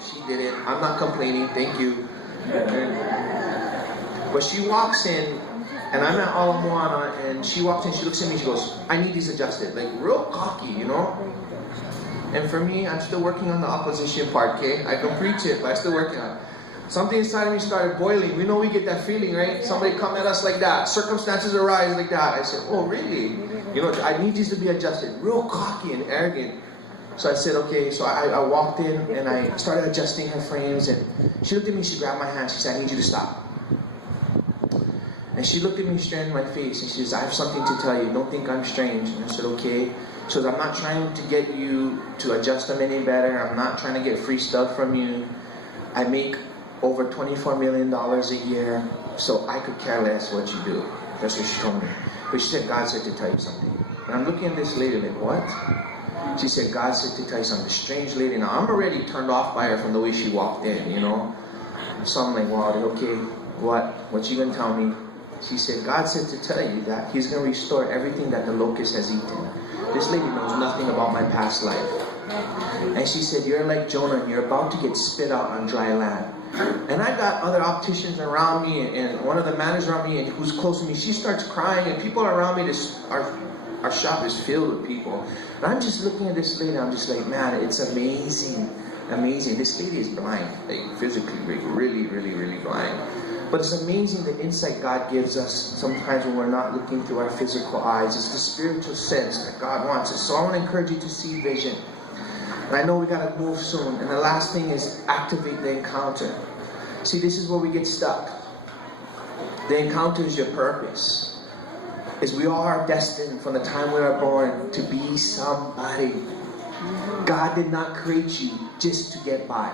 She did it. I'm not complaining. Thank you. But she walks in, and I'm at Ala Moana, and she walks in, she looks at me, she goes, I need these adjusted. Like, real cocky, you know? And for me, I'm still working on the opposition part, okay? I can preach it, but I'm still working on it. Something inside of me started boiling. We know we get that feeling, right? Somebody come at us like that. Circumstances arise like that. I said, oh, really? You know, I need these to be adjusted. Real cocky and arrogant. So I said, okay. So I walked in, and I started adjusting her frames. And she looked at me, she grabbed my hand. She said, I need you to stop. And she looked at me straight in my face, and she says, I have something to tell you. Don't think I'm strange. And I said, okay. So I'm not trying to get you to adjust them any better. I'm not trying to get free stuff from you. I make over $24 million a year, so I could care less what you do. That's what she told me. But she said, God said to tell you something. And I'm looking at this lady like, what? She said, God said to tell you something. A strange lady. Now, I'm already turned off by her from the way she walked in, you know. So I'm like, wow, okay, what you gonna tell me? She said, God said to tell you that He's gonna restore everything that the locust has eaten. This lady knows nothing about my past life. And she said, you're like Jonah, and you're about to get spit out on dry land. And I got other opticians around me, and one of the managers around me, and who's close to me, she starts crying, and people around me, our shop is filled with people. And I'm just looking at this lady, I'm just like, man, it's amazing, amazing. This lady is blind, like physically, really, really, really blind. But it's amazing the insight God gives us sometimes when we're not looking through our physical eyes. It's the spiritual sense that God wants us. So I want to encourage you to see vision. And I know we got to move soon. And the last thing is activate the encounter. See, this is where we get stuck. The encounter is your purpose. Is we all are destined from the time we are born to be somebody. God did not create you just to get by.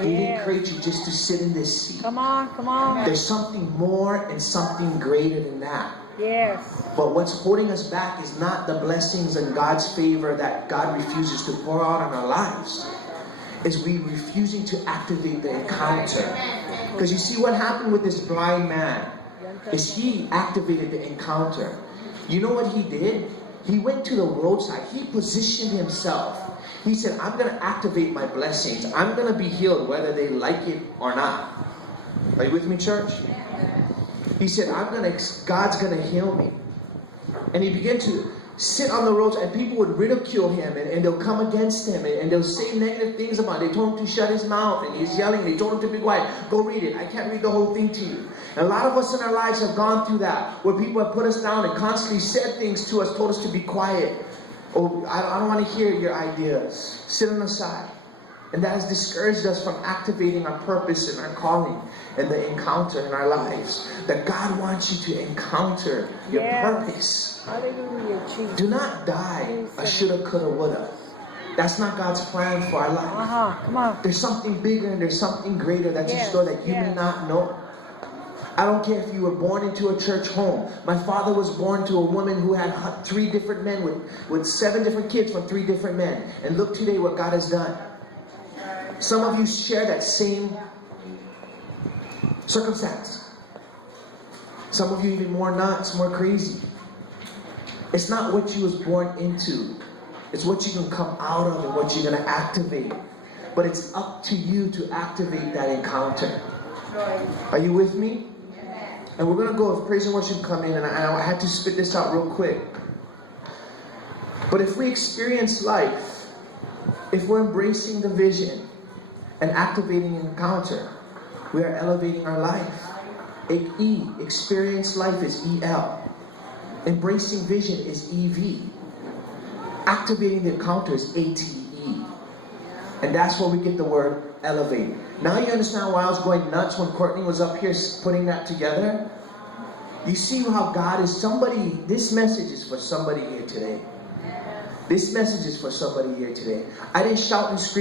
He didn't create you just to sit in this seat. Come on. There's something more and something greater than that. Yes. But what's holding us back is not the blessings and God's favor that God refuses to pour out on our lives. Is we refusing to activate the encounter. Because you see what happened with this blind man is he activated the encounter. You know what he did? He went to the roadside. He positioned himself. He said, I'm going to activate my blessings. I'm going to be healed whether they like it or not. Are you with me, church? He said, God's going to heal me. And he began to sit on the roads, and people would ridicule him, and they'll come against him, and they'll say negative things about him. They told him to shut his mouth, and he's yelling. They told him to be quiet. Go read it. I can't read the whole thing to you. And a lot of us in our lives have gone through that, where people have put us down and constantly said things to us, told us to be quiet. Oh, I don't want to hear your ideas. Sit on the side. And that has discouraged us from activating our purpose and our calling and the encounter in our lives. That God wants you to encounter your purpose. Hallelujah, Jesus. Do not die a shoulda, coulda, woulda. That's not God's plan for our life. Come on. There's something bigger and there's something greater that's in store that you may not know. I don't care if you were born into a church home. My father was born to a woman who had 3 different men with 7 different kids from 3 different men. And look today what God has done. Some of you share that same circumstance. Some of you even more nuts, more crazy. It's not what you was born into. It's what you can come out of and what you're going to activate. But it's up to you to activate that encounter. Are you with me? And we're going to go if praise and worship come in. And I had to spit this out real quick. But if we experience life, if we're embracing the vision and activating an encounter, we are elevating our life. E, experience life is EL. Embracing vision is EV. Activating the encounter is ATE. And that's where we get the word elevate. Now you understand why I was going nuts when Courtney was up here putting that together? You see how God is somebody, this message is for somebody here today. This message is for somebody here today. I didn't shout and scream